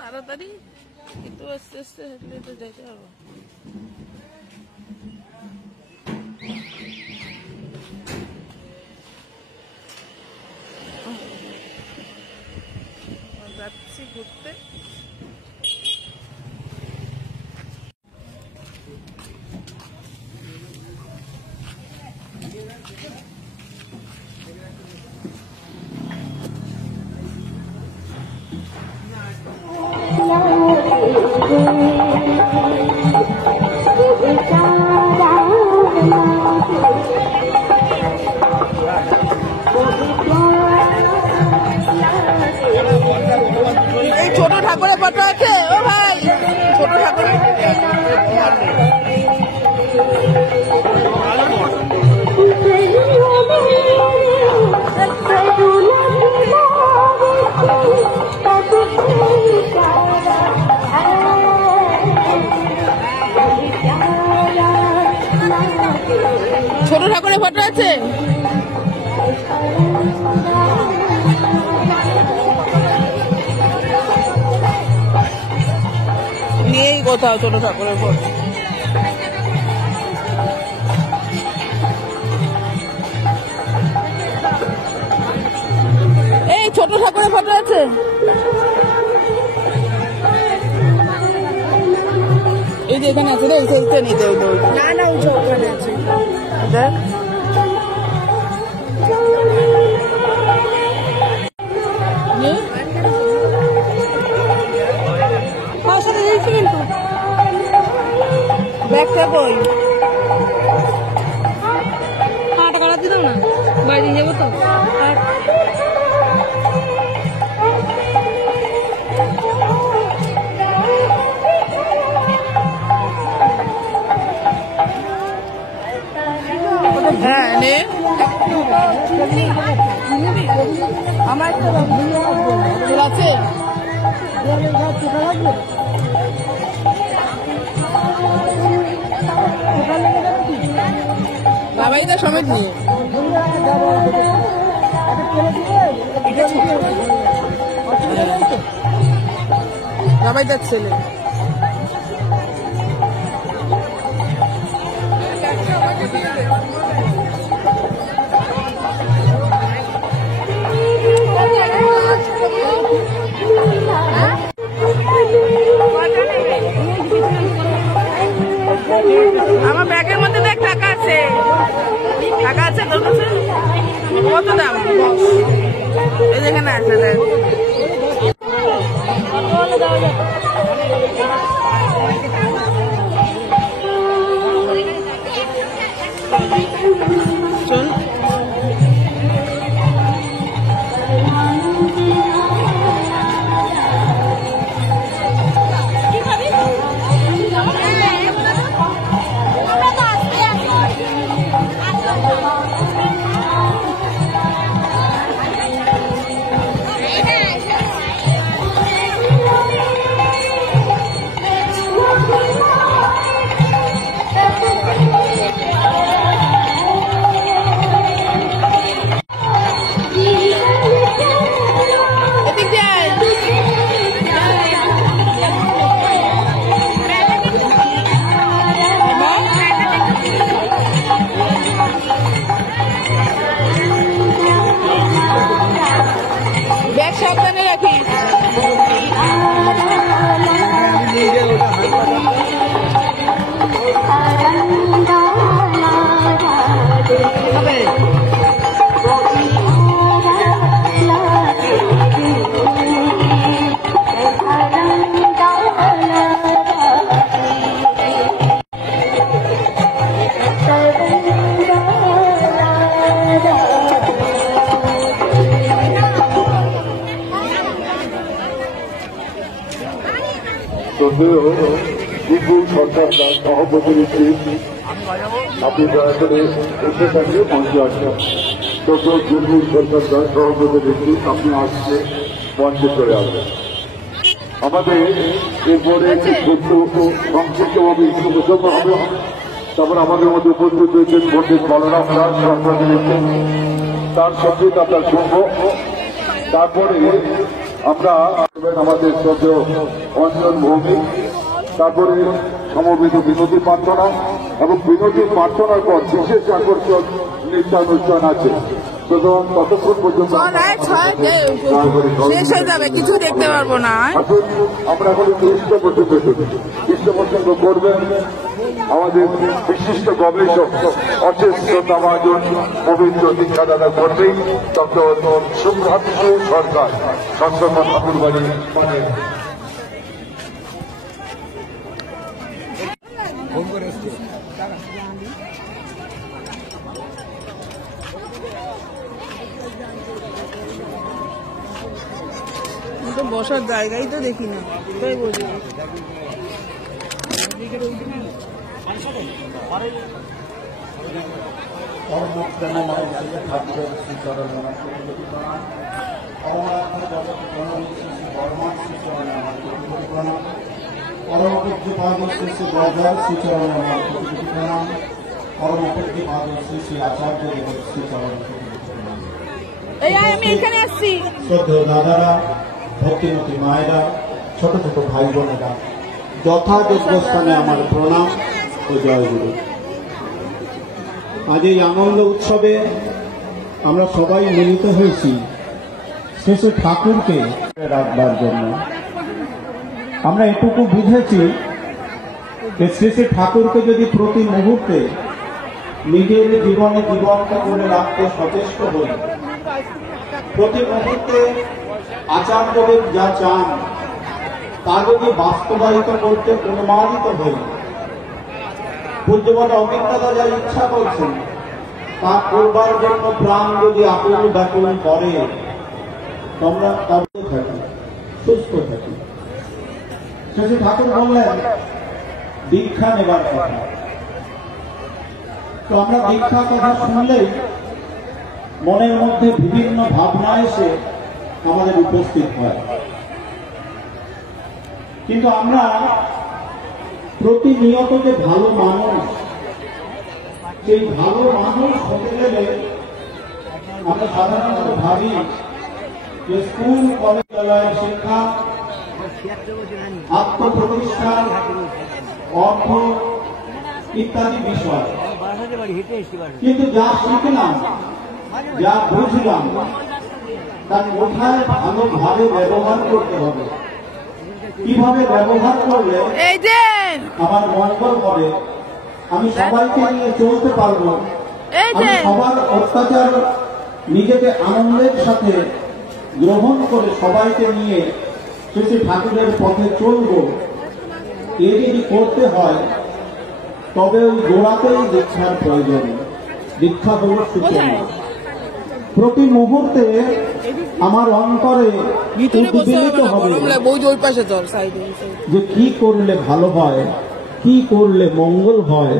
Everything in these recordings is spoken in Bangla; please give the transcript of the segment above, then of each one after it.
তাড়াতাড়ি, কিন্তু আস্তে আস্তে হেঁটলে তো যেতে হবে। যাচ্ছি ঘুরতে। এই ছোট ঠাকুরের ফটো আছে ও ভাই, ছোট ঠাকুরের ছোট ঠাকুরের ফটো আছে। নেই কোথাও ছোট ঠাকুরের ফটো। এই ছোট ঠাকুরের ফটো আছে। এই যে এখানে আছে রে, এইটা নিতে হবে। না না, ওই যে ওখানে আছে দেখ। কিন্তু ব্যাগটা কই? হাট করা দিল না, বাইরে যাবো তো। হ্যাঁ নে আমার আছে বাবাইদা সমেত নিয়ে বাবাইদার ছেলে। আমার ব্যাগের মধ্যে দেখ টাকা আছে, টাকা আছে তোর কাছে? কত দাম? এই যেখানে আছে দেখ। চল সাবধানে রাখিস। সরকার তার সহপ্রতিনিধি আপনি দয়া করে এসে থাকলে মঞ্চে আসেন। সরকার তার সহপ্রতিনিধি আপনি আসলে মঞ্চে চলে আসবেন। আমাদের এরপরে একটি ছোট্ট সংক্ষিপ্তভাবে ইচ্ছুকতা হবে। তারপর আমাদের মধ্যে উপস্থিত হয়েছেন পণ্ডিত বলরাম দাস সহপ্রতিনিধি, তার সঙ্গে আমরা শুনব। তারপরে আমরা করবেন আমাদের শ্রদ্ধেয় অঞ্জন ভৌমিক, তারপরে সমবেত বিনোদী প্রার্থনা এবং বিনোদী প্রার্থনার পর বিশেষ আকর্ষণ নৃত্যানুষ্ঠান আছে। সুতরাং ততক্ষণ পর্যন্ত শেষ হয়ে যাবে, কিছু দেখতে পারবো না। আমরা এখন ইষ্টপ্রসঙ্গ করবেন আমাদের বিশিষ্ট গবেষক অশেষ শ্রদ্ধাভাজন পবিত্র দীক্ষাদাতা কর্মী ডক্টর শুভ্রাংশু সরকার, সন্তর্মা ঠাকুরবাড়ি। বসার জায়গাই তো দেখি না, তাই বলছি। আমি এখানে আসছি। দাদারা, ভক্তিমতী মায়েরা, ছোট ছোট ভাই বোনেরা, যথাযোগ্য স্থানে আমার প্রণাম ও জয় গুরু। আজ এই আনন্দ উৎসবে আমরা সবাই মিলিত হয়েছি শ্রী শ্রী ঠাকুরকে রাখবার জন্য। আমরা এটুকু বুঝেছি যে শ্রী শ্রী ঠাকুরকে যদি প্রতি মুহূর্তে নিজের জীবনে জীবনকে করে রাখতে সচেষ্ট হই, প্রতি মুহূর্তে আচার্যদেব যা চান তা যদি বাস্তবায়িত করতে অনুমানিত হই, পূজ্যপাদ অভিজ্ঞতা যা ইচ্ছা করছেন তা করবার জন্য প্রাণ যদি আকুল ব্যাকুল করে, তোমরা তবে থাকি, সুস্থ থাকি। শ্রী ঠাকুর বললেন দীক্ষা নেবার কথা। তো আমরা দীক্ষা কথা শুনলেই মনের মধ্যে বিভিন্ন ভাবনা এসে আমাদের উপস্থিত হয়, কিন্তু আমরা প্রতিনিয়ত যে ভালো মানুষ, সেই ভালো মানুষ হতে গেলে আমরা সাধারণত ভাবি যে স্কুল কলেজ শিক্ষা, আত্মপ্রতিষ্ঠান, অর্থ ইত্যাদি বিষয়, কিন্তু যা শিখলাম, যা বুঝলাম, তার কোথায় ভালোভাবে ব্যবহার করতে হবে, কিভাবে ব্যবহার করলে আমার মঙ্গল হবে, আমি সবাইকে নিয়ে চলতে পারবো, আমি সবার অত্যাচার নিজেকে আনন্দের সাথে গ্রহণ করে সবাইকে নিয়ে শ্রী ঠাকুরের পথে চলবো, এ যদি করতে হয় তবে ওই গোড়াতেই দীক্ষার প্রয়োজন। দীক্ষা হল সূচনা। প্রতি মুহূর্তে আমার অন্তরে উদ্বেলিত হবে যে কি করলে ভালো হয়, কি করলে মঙ্গল হয়,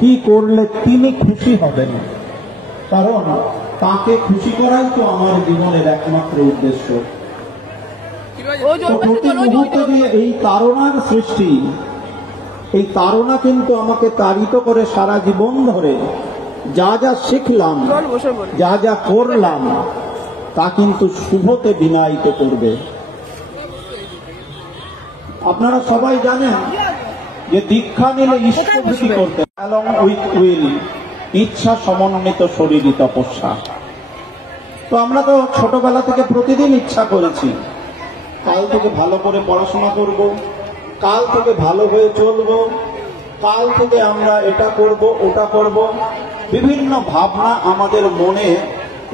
কি করলে তিনি খুশি হবেন। কারণ তাকে খুশি করাই তো আমার জীবনের একমাত্র উদ্দেশ্য। প্রতি মুহূর্তে যে এই তাড়নার সৃষ্টি, এই তাড়না কিন্তু আমাকে তাড়িত করে সারা জীবন ধরে যা যা শিখলাম, যা যা করলাম, তা কিন্তু শুভতে বিনায়িত করবে। আপনারা সবাই জানেন যে দীক্ষা নিলে ইষ্টভূতি করতে, অ্যালং উইথ উইল, ইচ্ছা সমন্বিত শরীরী তপস্যা। তো আমরা তো ছোটবেলা থেকে প্রতিদিন ইচ্ছা করেছি কাল থেকে ভালো করে পড়াশোনা করব, কাল থেকে ভালো হয়ে চলব, কাল থেকে আমরা এটা করব ওটা করব। বিভিন্ন ভাবনা আমাদের মনে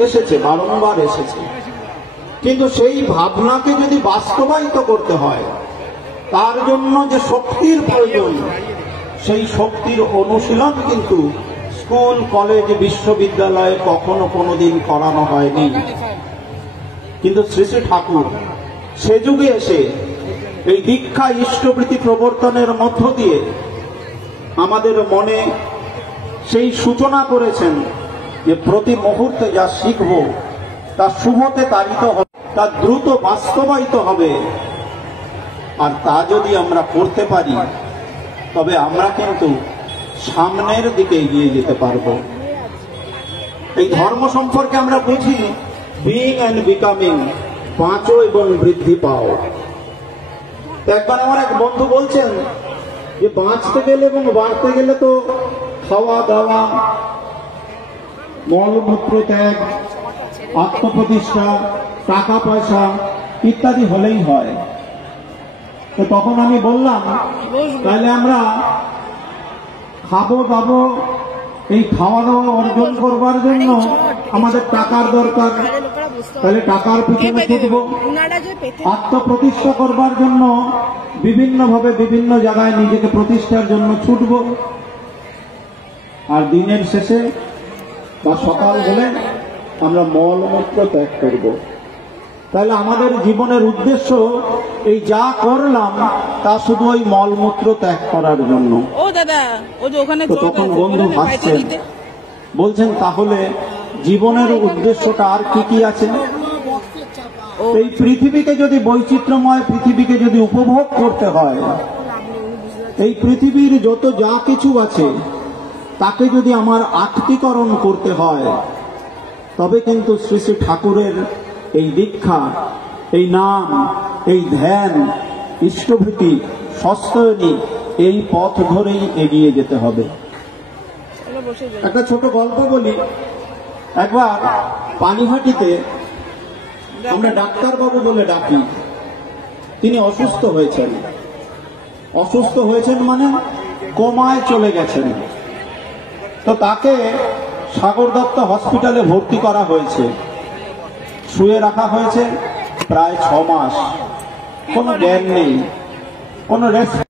এসেছে, বারংবার এসেছে। কিন্তু সেই ভাবনাকে যদি বাস্তবায়িত করতে হয়, তার জন্য যে শক্তির প্রয়োজন, সেই শক্তির অনুশীলন কিন্তু স্কুল কলেজ বিশ্ববিদ্যালয়ে কখনো কোনোদিন করানো হয়নি। কিন্তু শ্রী শ্রী ঠাকুর সে যুগে এসে এই দীক্ষা ইষ্টবৃত্তি প্রবর্তনের মধ্য দিয়ে আমাদের মনে সেই সূচনা করেছেন যে প্রতি মুহূর্তে যা শিখব তা শুভতে তাড়িত হবে, তা দ্রুত বাস্তবায়িত হবে। আর তা যদি আমরা করতে পারি তবে আমরা কিন্তু সামনের দিকে এগিয়ে যেতে পারব। এই ধর্ম সম্পর্কে আমরা বুঝি বিইং অ্যান্ড বিকামিং, বাঁচো এবং বৃদ্ধি পাও। তো একবার আমার এক বন্ধু বলছেন যে বাঁচতে গেলে এবং বাড়তে গেলে তো খাওয়া দাওয়া, মলমূত্র ত্যাগ, আত্মপ্রতিষ্ঠা, টাকা পয়সা ইত্যাদি হলেই হয়। তো তখন আমি বললাম তাহলে আমরা খাবো দাবো, এই খাওয়া দাওয়া অর্জন করবার জন্য আমাদের টাকার দরকার, তাহলে টাকার পিছনে ছুটবো। আত্মপ্রতিষ্ঠা করবার জন্য বিভিন্নভাবে বিভিন্ন জায়গায় নিজেকে প্রতিষ্ঠার জন্য ছুটবো। আর দিনের শেষে বা সকাল হলে আমরা মলমূত্র ত্যাগ করব। তাহলে আমাদের জীবনের উদ্দেশ্য এই যা করলাম তা শুধু ওই মলমূত্র ত্যাগ করার জন্য। ও দাদা, ও যে ওখানে তো তখন বন্ধু হাসছেন, বলছেন তাহলে জীবনের উদ্দেশ্যটা আর কি কি আছে? এই পৃথিবীকে যদি বৈচিত্র্যময় পৃথিবীকে যদি উপভোগ করতে হয়, এই পৃথিবীর যত যা কিছু আছে তাকে যদি আমার আত্মীকরণ করতে হয়, তবে কিন্তু শ্রী শ্রী ঠাকুরের এই দীক্ষা, এই নাম, এই ধ্যান, ইষ্টভীতি, সস্তায়নী, এই পথ ধরেই এগিয়ে যেতে হবে। একটা ছোট গল্প বলি। একবার পানিহাটিতে আমরা ডাক্তারবাবু বলে ডাকি, তিনি অসুস্থ হয়েছেন। অসুস্থ হয়েছেন মানে কোমায় চলে গেছেন। তো তাকে সাগর দত্ত হসপিটালে ভর্তি করা হয়েছে, শুয়ে রাখা হয়েছে প্রায় 6 মাস। কোনো জ্ঞান নেই, কোনো রেসপন্স